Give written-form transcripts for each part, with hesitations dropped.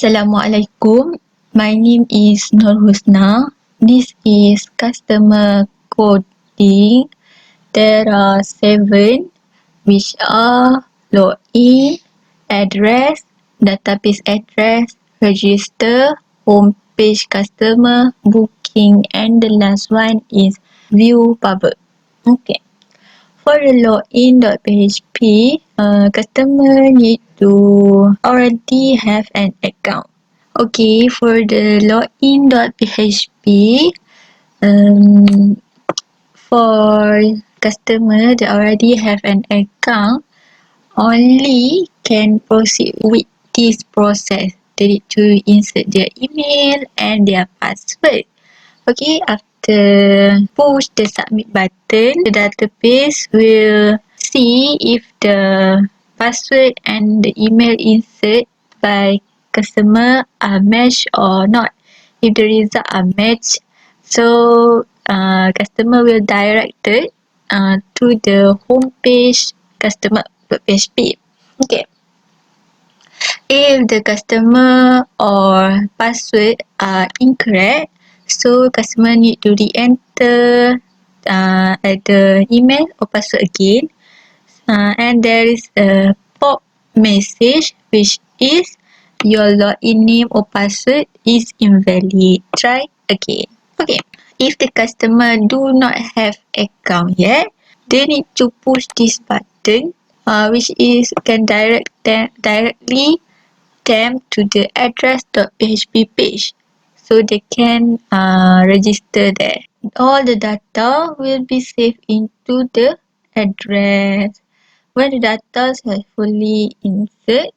Assalamualaikum. My name is Nur Husna. This is customer coding. There are 7, which are login, address, database address, register, home page customer, booking, and the last one is view Barber. Okay. For the login.php, customer need to already have an account. Okay, for the login.php, for customer that already have an account, only can proceed with this process. They need to insert their email and their password. Okay, after push the submit button, the database will see if the password and the email insert by customer are matched or not. If the result are matched, so customer will direct it to the home page customer.php. Okay. If the customer or password are incorrect, so customer need to re-enter at the email or password again, and there is a pop message which is your login name or password is invalid. Try again. Okay. If the customer do not have account yet, they need to push this button, which is can direct them directly them to the address.php page, so they can register there. All the data will be saved into the address. When the data is fully inserted,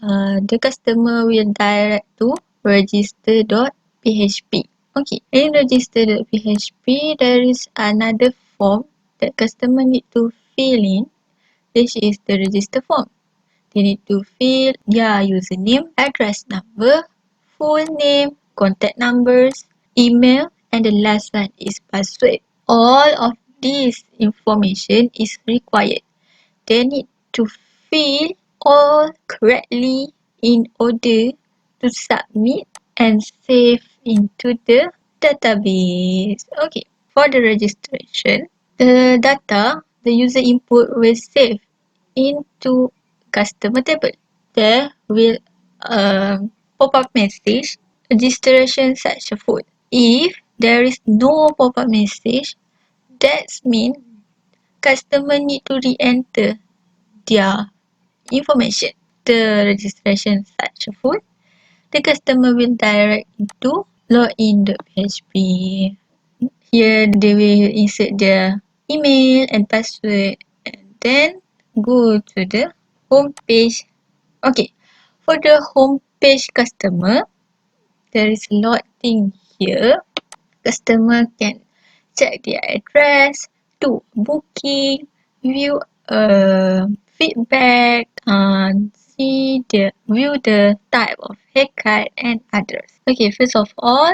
the customer will direct to register.php. Okay, in register.php, there is another form that customer need to fill in. This is the register form. They need to fill their username, address number, full name, contact numbers, email, and the last one is password. All of this information is required. They need to fill all correctly in order to submit and save into the database. Okay, for the registration, the data the user input will save into customer table. There will pop-up message registration successful. If there is no pop-up message, that means customer need to re-enter their information. The registration successful, the customer will direct into login.php. Here they will insert their email and password and then go to the home page. Okay, for the home page customer, there is a lot thing here. Customer can check their address, do booking, view feedback, and view the type of haircut and others. Okay, first of all,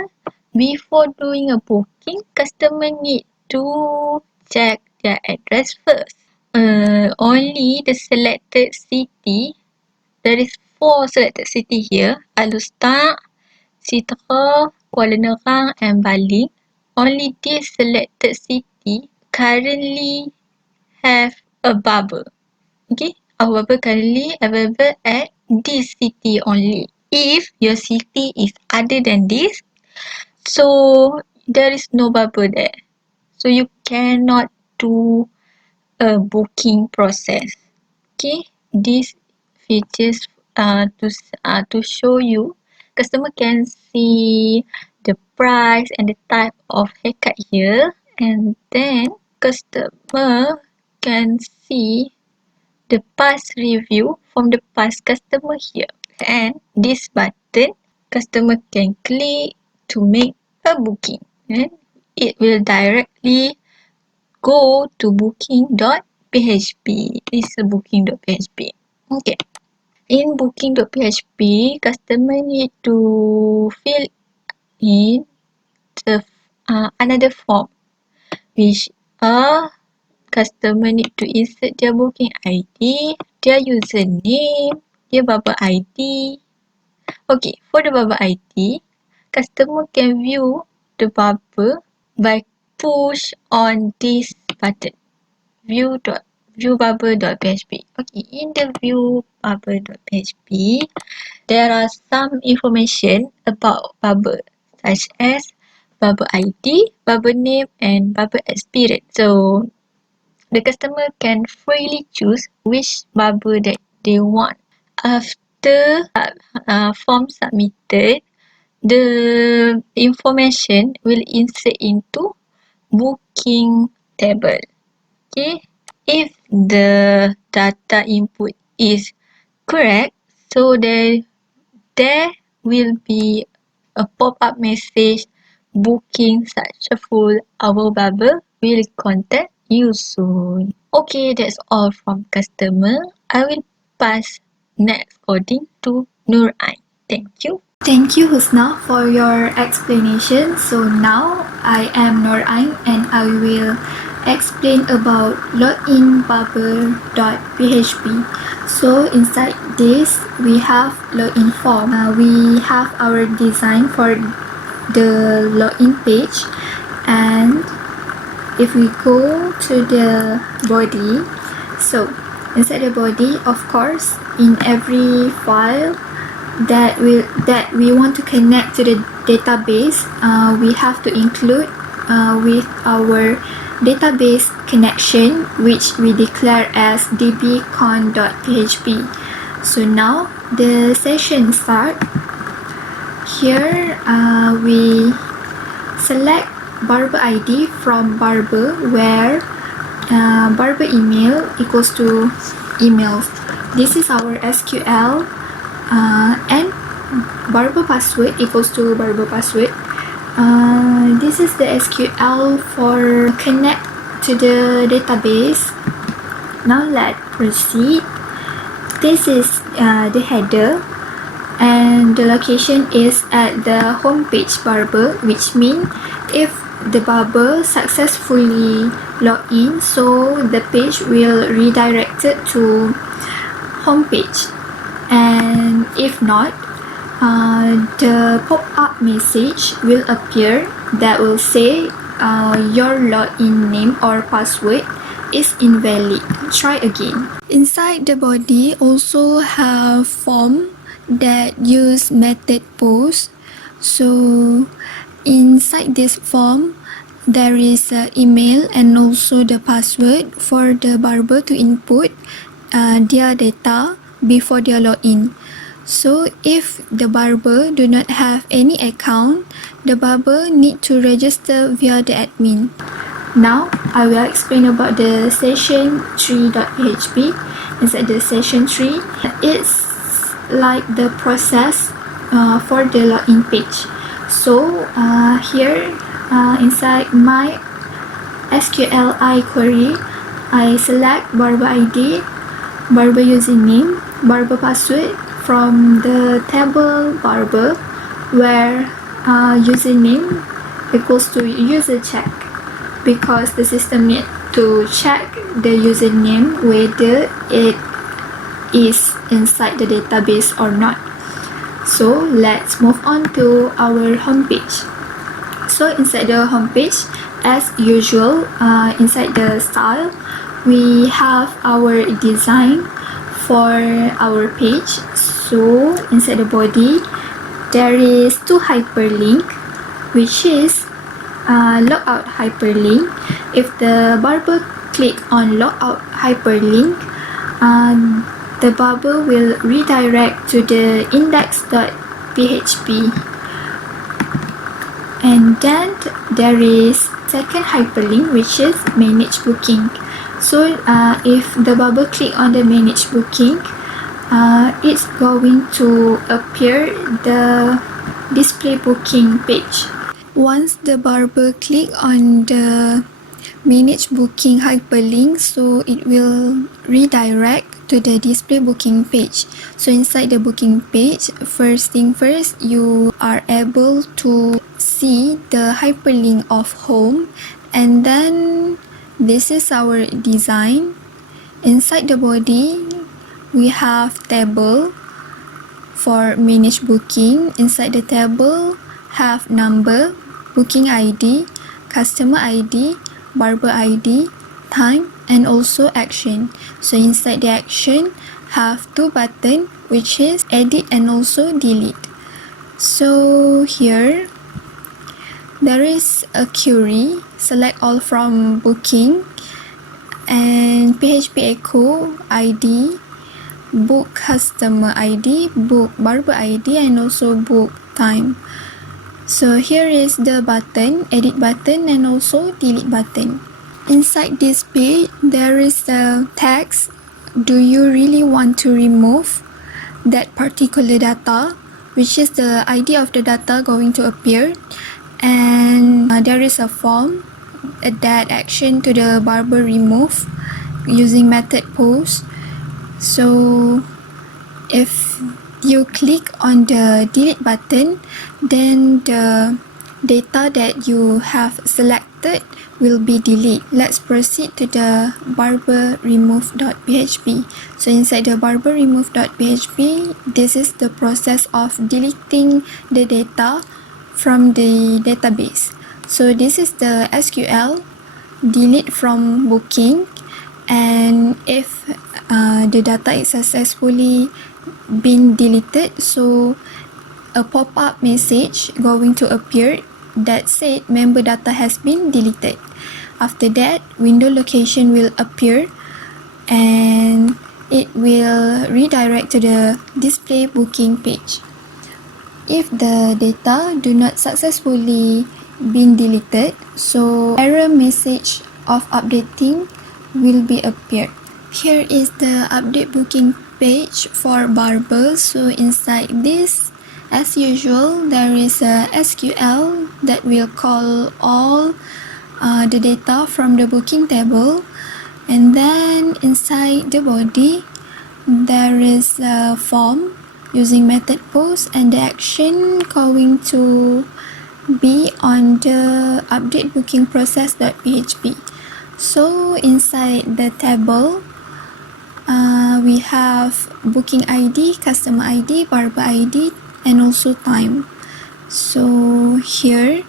before doing a booking, customer need to check their address first. Only the selected city. There is 4 selected city here: Alustar, Sitra, Kuala Nerang, and Bali. Only this selected city currently have a barber. Okay, our barber currently available at this city only. If your city is other than this, so there is no barber there. So you cannot do a booking process. Okay, this features to show you customer can see the price and the type of haircut here, and then customer can see the past review from the past customer here, and this button customer can click to make a booking, and it will directly go to booking.php. This is booking.php. Okay. In booking.php, customer need to fill in the another form, which customer need to insert their booking ID, their username, their barber ID, Okay, for the Barber ID, customer can view the barber by push on this button, viewbarber.php. Okay, in the viewbarber.php, there are some information about barber, such as barber ID, barber name, and barber experience. So the customer can freely choose which barber that they want. After form submitted, the information will insert into booking table. Okay, if the data input is correct, so there will be a pop-up message booking successful. Our barber will contact you soon. Okay, that's all from customer. I will pass next coding to Nur Ain. Thank you. Thank you, Husna, for your explanation. So now I am Nur Ain and I will explain about loginbarber.php. So inside this, we have login form. We have our design for the login page, and if we go to the body, so inside the body, of course, in every file that we want to connect to the database, we have to include with our database connection, which we declare as dbcon.php. So now the session start. Here we select barber ID from barber, where barber email equals to emails. This is our SQL, and barber password equals to barber password. This is the SQL for connect to the database. Now let's proceed. This is the header, and the location is at the home page barber, which means if the barber successfully log in, so the page will redirect it to home page, and if not, the pop-up message will appear that will say your login name or password is invalid. Try again. Inside the body also have form that use method post. So inside this form, there is an email and also the password for the barber to input their data before their login. So if the barber do not have any account, the barber need to register via the admin. Now I will explain about the session3.php. Inside the session 3, it's like the process for the login page. So here inside my SQLi query, I select barber ID, barber username, barber password from the table barber, where username equals to user check, because the system need to check the username whether it is inside the database or not. So let's move on to our homepage. So inside the homepage, as usual, inside the style, we have our design for our page. So inside the body, there is two hyperlink, which is logout hyperlink. If the barber click on logout hyperlink, the barber will redirect to the index.php. And then there is second hyperlink, which is manage booking. So if the barber click on the manage booking, it's going to appear the display booking page. Once the barber click on the manage booking hyperlink, so it will redirect to the display booking page. So inside the booking page, first thing first, you are able to see the hyperlink of home, and then this is our design. Inside the body, we have table for manage booking, inside the table have number, booking ID, customer ID, barber ID, time, and also action. So inside the action have two buttons, which is edit and also delete. So here there is a query, select all from booking, and PHP echo ID, book customer ID, book barber ID, and also book time. So here is the button, edit button, and also delete button. Inside this page, there is a text. Do you really want to remove that particular data, which is the ID of the data going to appear? And there is a form that action to the barber remove using method post. So if you click on the delete button, then the data that you have selected will be deleted. Let's proceed to the barber remove.php. So inside the barber remove.php, this is the process of deleting the data from the database. So this is the SQL delete from booking, and if the data is successfully been deleted, so a pop-up message going to appear that said member data has been deleted. After that, window location will appear and it will redirect to the display booking page. If the data do not successfully been deleted, so error message of updating will be appeared. Here is the update booking page for Barber. So inside this, as usual, there is a SQL that will call all the data from the booking table, and then inside the body there is a form using method post, and the action going to be on the update booking process.php. So inside the table, we have booking ID, customer ID, barber ID, and also time. So here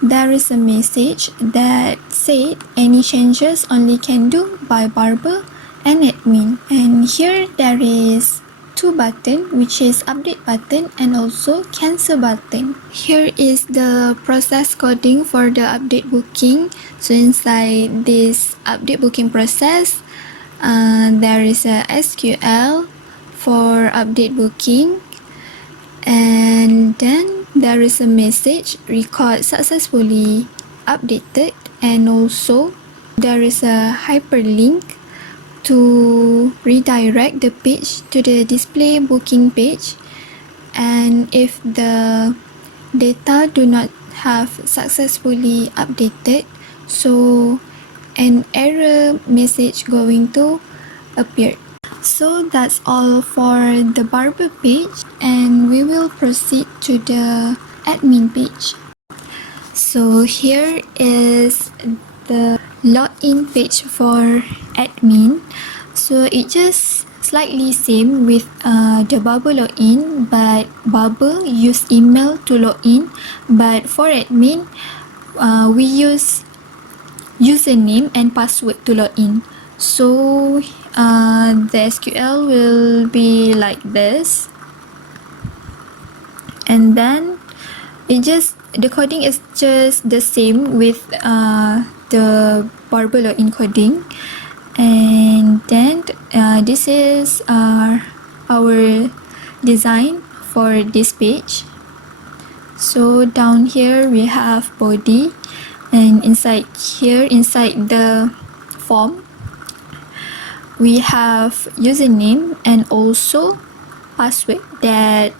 there is a message that said any changes only can do by barber and admin. And here there is two buttons, which is update button and also cancel button. Here is the process coding for the update booking. So inside this update booking process, there is a SQL for update booking, and then there is a message record successfully updated, and also there is a hyperlink to redirect the page to the display booking page. And if the data do not have successfully updated, so an error message going to appear. So that's all for the Barber page, and we will proceed to the admin page. So here is the login page for admin. So it just slightly same with the Barber login, but Barber use email to login, but for admin we use username and password to login. So the SQL will be like this, and then the coding is just the same with the Barber login coding. And then this is our design for this page. So down here we have body, and inside the form we have username and also password that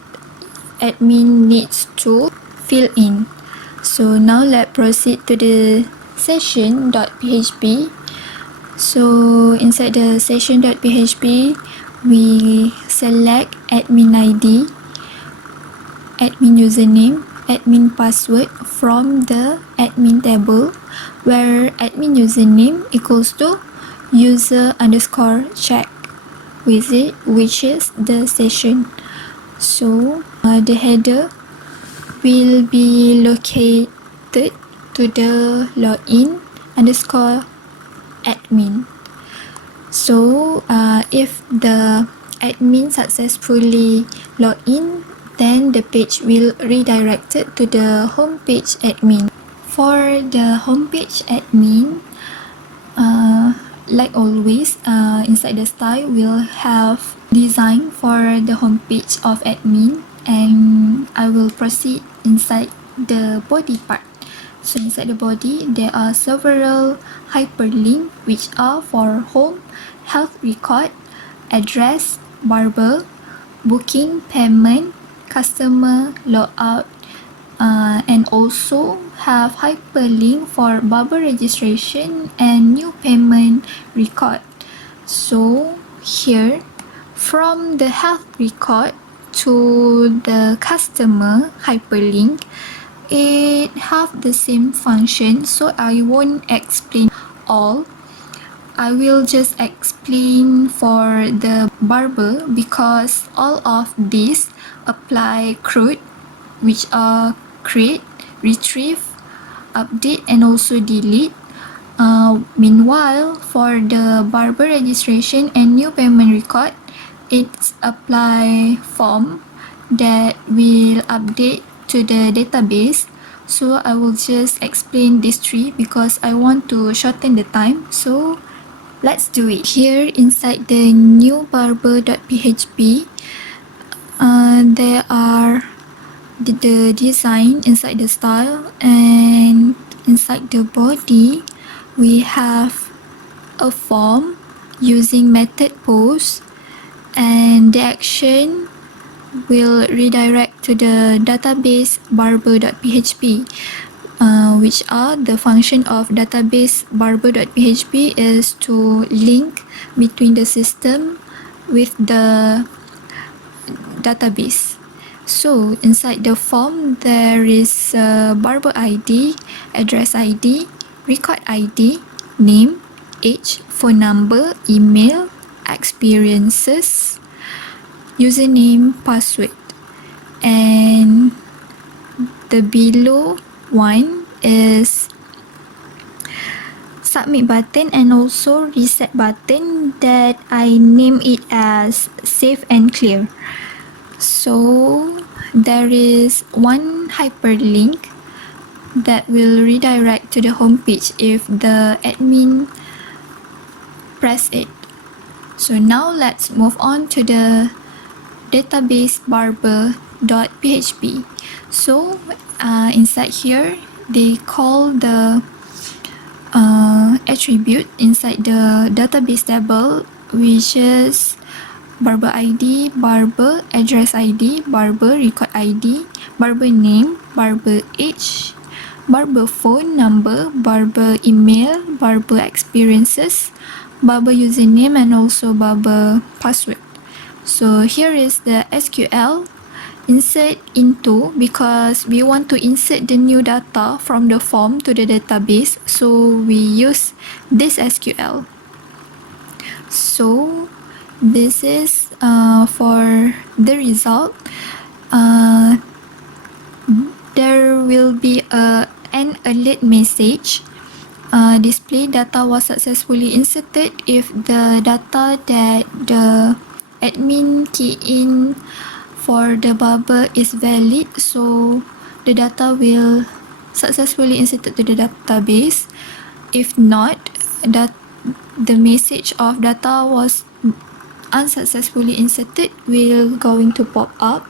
admin needs to fill in. So now let's proceed to the session.php. So inside the session.php, we select admin ID, admin username, admin password from the admin table, where admin username equals to user_check, which is the session. So the header will be located to the login underscore admin. So if the admin successfully log in, then the page will redirect it to the homepage admin. For the homepage admin, like always, inside the style we'll have design for the homepage of admin, and I will proceed inside the body part. So inside the body, there are several hyperlinks which are for home, health record, address, barber, booking, payment, customer, logout, and also have hyperlink for barber registration and new payment record. So here, from the health record to the customer hyperlink, it have the same function, so I won't explain all. I will just explain for the barber because all of these apply CRUD, which are create, retrieve, update, and also delete. Meanwhile, for the barber registration and new payment record, it's apply form that will update to the database. So I will just explain these three because I want to shorten the time. So let's do it. Here inside the new barber.php, there are the design inside the style, and inside the body we have a form using method post, and the action will redirect to the database barber.php, which are the function of database barber.php is to link between the system with the database. So inside the form there is barber ID, address ID, record ID, name, age, phone number, email, experiences, username, password, and the below one is submit button and also reset button that I name it as save and clear. So there is one hyperlink that will redirect to the homepage if the admin press it. So now let's move on to the database barber.php. So inside here they call the attribute inside the database table, which is barber ID, barber, address ID, barber, record ID, barber name, barber age, barber phone number, barber email, barber experiences, barber username, and also barber password. So here is the SQL insert into, because we want to insert the new data from the form to the database, so we use this SQL. So this is for the result. There will be an alert message. Display data was successfully inserted if the data that the admin key in for the barber is valid, so the data will successfully inserted to the database. If not, the message of data was unsuccessfully inserted will going to pop up,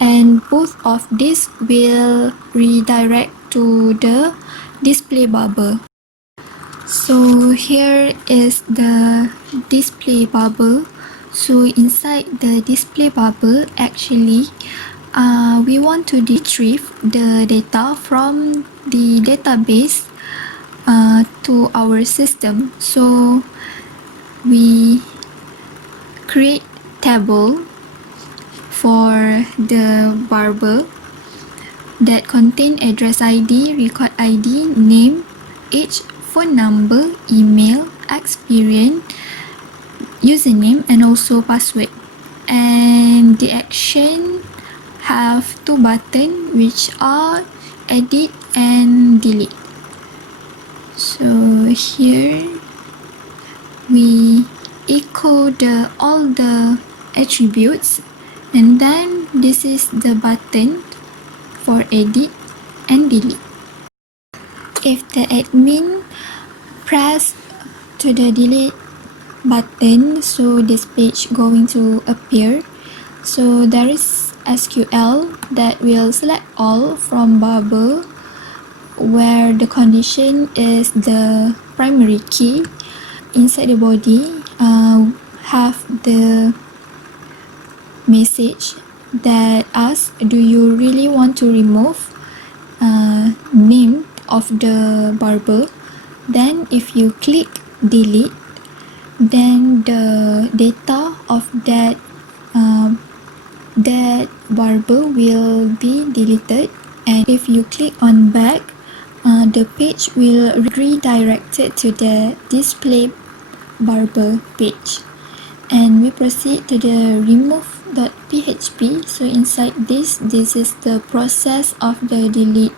and both of these will redirect to the display barber. So here is the display bubble. So inside the display bubble, actually we want to retrieve the data from the database to our system. So we create table for the barber that contain address ID, record ID, name, age, phone number, email, experience, username, and also password. and the action have two buttons, which are edit and delete. So here we echo all the attributes, and then this is the button for edit and delete. If the admin press to the delete button, so this page going to appear. So there is SQL that will select all from Barber, where the condition is the primary key. Inside the body have the message that asks, do you really want to remove name of the barber? Then if you click delete, then the data of that barber will be deleted, and if you click on back, the page will redirect it to the display barber page. And we proceed to the remove.php. So inside this is the process of the delete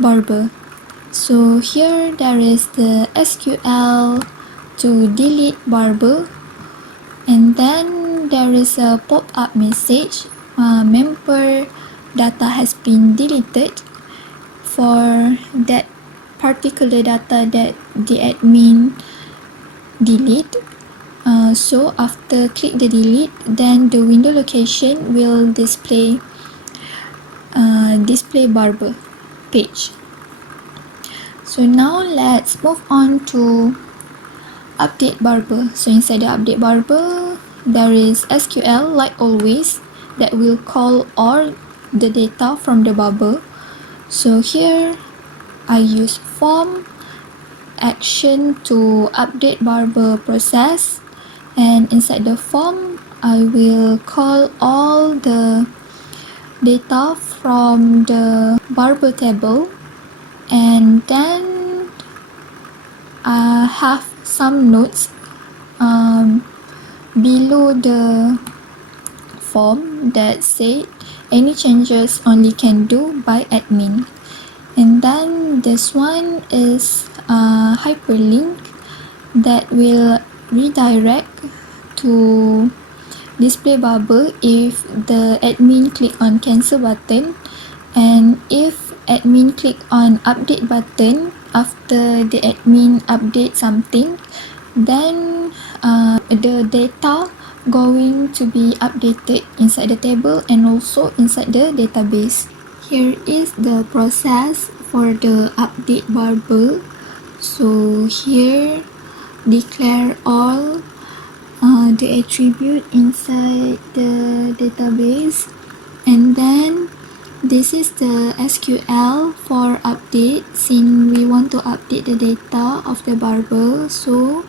barber. So here there is the SQL to delete barber, and then there is a pop-up message, member data has been deleted for that particular data that the admin delete. So after click the delete, then the window location will display barber page. So now let's move on to update barber. So inside the update barber, there is SQL like always that will call all the data from the barber. So here I use form action to update barber process, and inside the form I will call all the data from the barber table, and then I have some notes below the form that say any changes only can do by admin. And then this one is a hyperlink that will redirect to display barber if the admin click on cancel button, and if admin click on update button after the admin update something, then the data going to be updated inside the table and also inside the database. Here is the process for the update barber. So here declare all the attribute inside the database, and then this is the SQL for update, since we want to update the data of the barber. So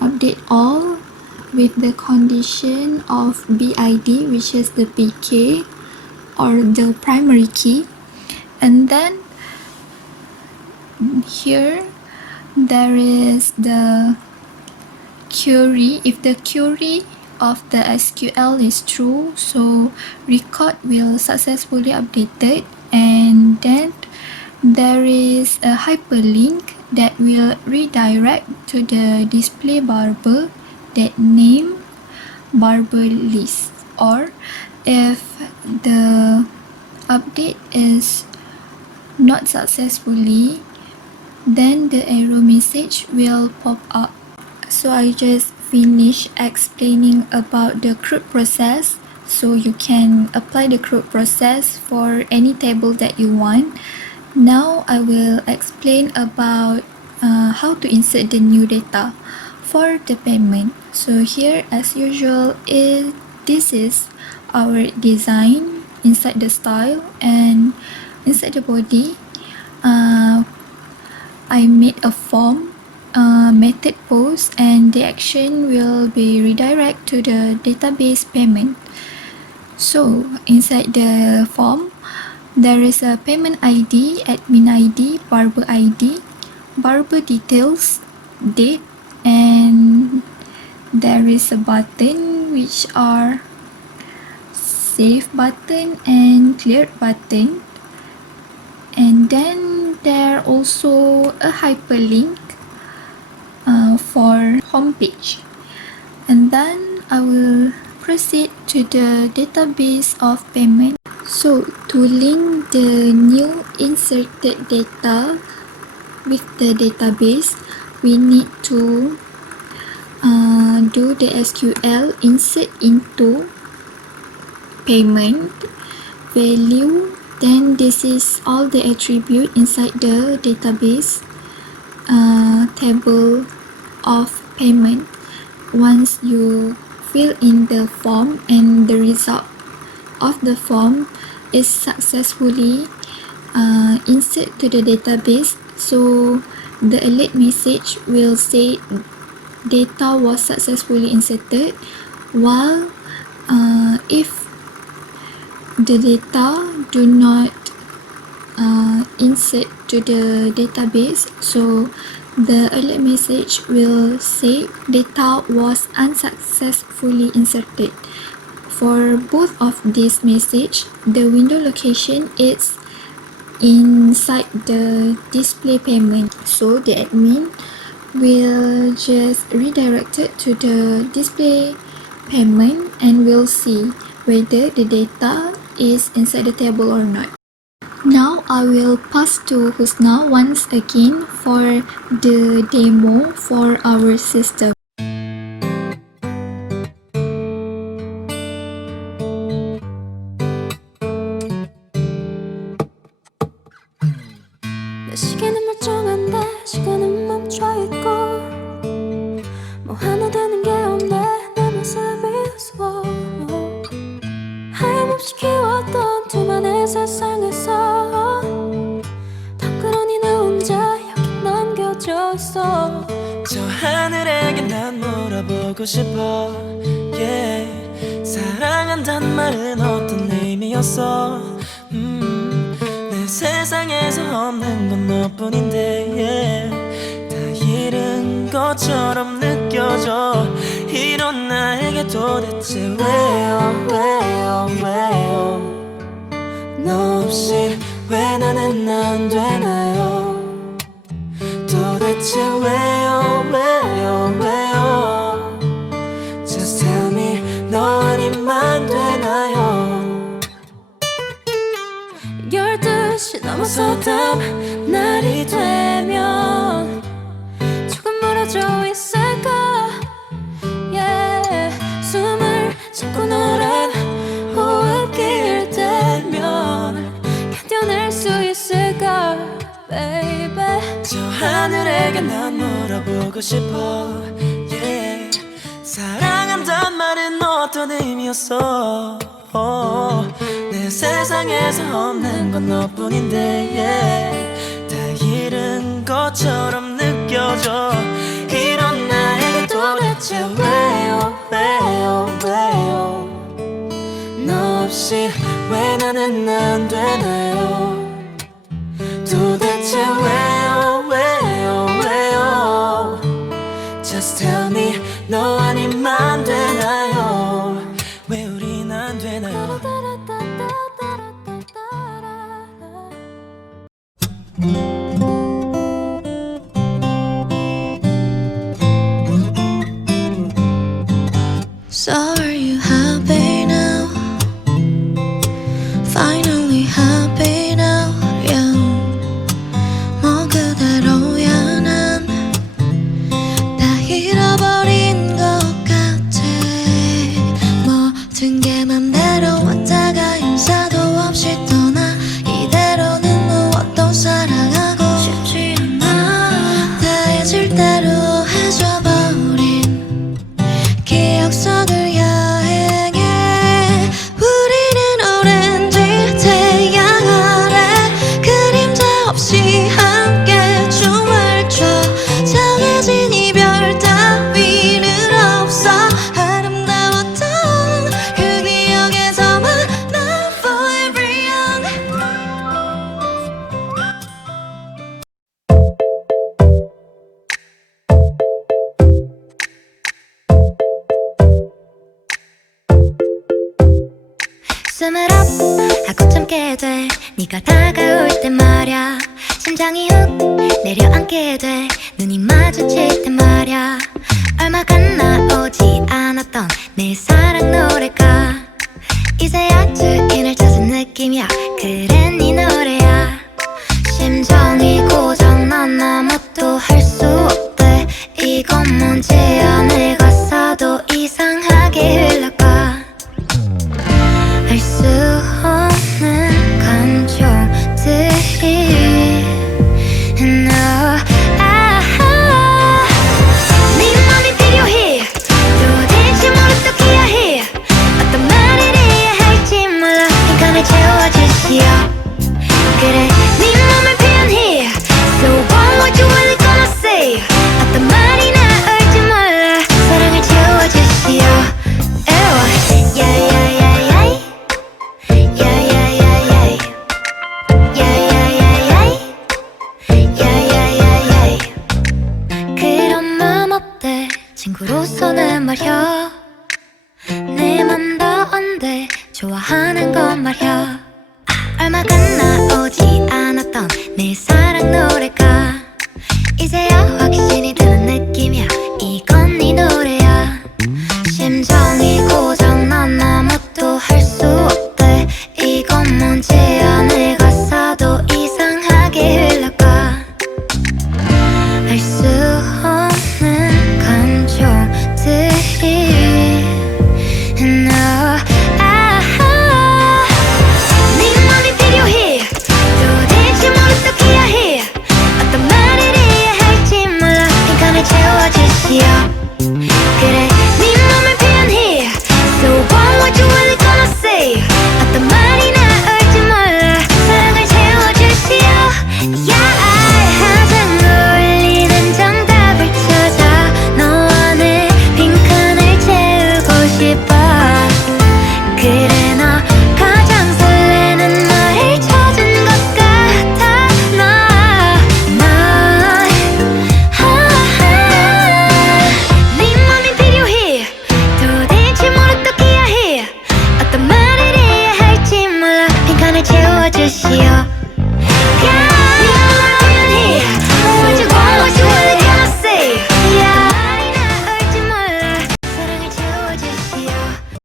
update all with the condition of BID, which is the PK or the primary key, and then here there is the query. If the query of the SQL is true, so record will successfully updated, and then there is a hyperlink that will redirect to the display barber that name barber list, or if the update is not successfully, then the error message will pop up. So I just finished explaining about the CRUD process, so you can apply the CRUD process for any table that you want. Now I will explain about how to insert the new data for the payment. So here as usual, this is our design inside the style, and inside the body I made a form method post, and the action will be redirect to the database payment. So inside the form there is a payment ID, admin ID, barber ID, barber details, date, and there is a button which are save button and clear button, and then there also a hyperlink for homepage. And then I will proceed to the database of payment. So to link the new inserted data with the database, we need to do the SQL insert into payment value. Then this is all the attribute inside the database table of payment. Once you fill in the form and the result of the form is successfully insert to the database, so the alert message will say data was successfully inserted, while if the data do not insert to the database, so the alert message will say data was unsuccessfully inserted. For both of these message, the window location is inside the display payment, so the admin will just redirect it to the display payment and we'll see whether the data is inside the table or not. Now I will pass to Husna once again for the demo for our system. 시계는 멀쩡한데 시간은 멈춰있고 뭐 하나 되는 게 없네 내 모습이 우스워 하염없이 키웠던 둘만의 세상에서 덩그러니 나 혼자 여기 남겨져 있어. 저 하늘에게 난 물어보고 싶어 yeah. 사랑한단 말은 어떤 의미였어 내 세상에서 없는 건 너뿐인데 yeah. 다 잃은 것처럼 느껴져 이런 나에게 도대체 왜요 너 없이 왜 나는 안 되나요 도대체 왜요 Just tell me 너 아니면 되나요 12시 넘어서던 날이 되면 조금 멀어져 있을까 yeah. 숨을 참고 너란 호흡기를 대면 견뎌낼 수 있을까 baby 저 하늘에게 난 물어보고 싶어 yeah. 사랑한단 말은 어떤 의미였어 내 세상에서 없는 건 너뿐인데 yeah. 다 잃은 것처럼 느껴져 이런 나에게 도대체 왜요 너 없이 왜 나는 안 되나요 도대체 왜요 Just tell me 너 아니면 안 되나요 왜 우린 안 되나요 So are you happy now? Finally happy now, yeah. 뭐 그대로야 난 다 잃어버린 것 같아 모든 게 맘대로 왔다가 인사도 없이 떠나 이대로는 무엇도 사랑하고 싶지 않아 다 잊을 대로 해줘버린 기억 속을 숨을 하고 참게 돼 네가 다가올 때 말야 심장이 훅 내려앉게 돼 눈이 마주칠 때 말야 얼마가 나오지 않았던 내 사랑 노래가 이제야 주인을 찾은 느낌이야 그래 네 노래야 심장이 고장난 아무것도 할 수 없대 이건 문제야 내 가사도 이상하게 흘러가 알 수 없는 감정들이 너 네 맘이 필요해 도대체 뭘 어떻게 해야 해 어떤 말을 해야 할지 몰라 인간을 채워주시오 그래 네 맘을 표현해 So what you really gonna say 어떤 말이 나올지 몰라 사랑을 채워주시오 야야야야이 야야야야이 야야야야이 야야야야이 그런 맘 어때 친구로서는 말야 내 맘도 안돼 좋아하는 건 말야 얼마가 나오지 않았던 내